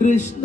Krishna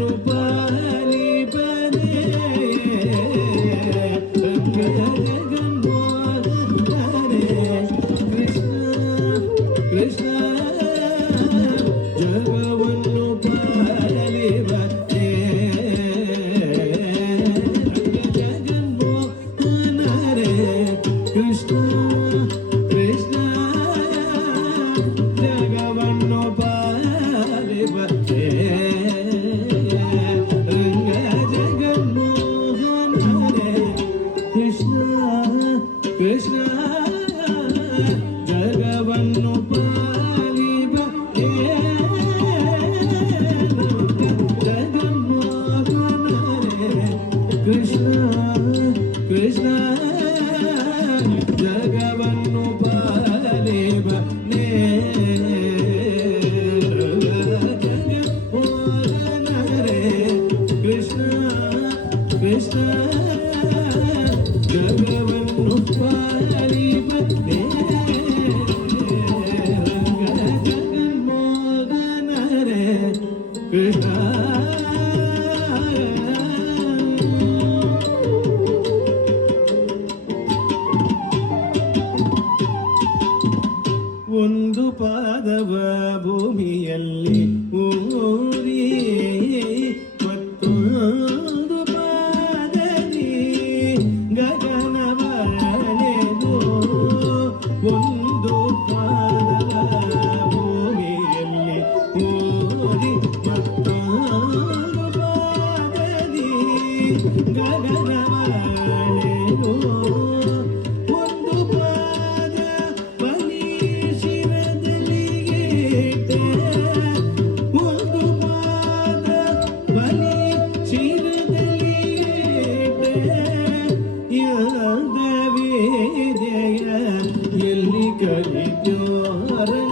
ചലിക്കോ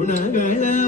ഗുണകള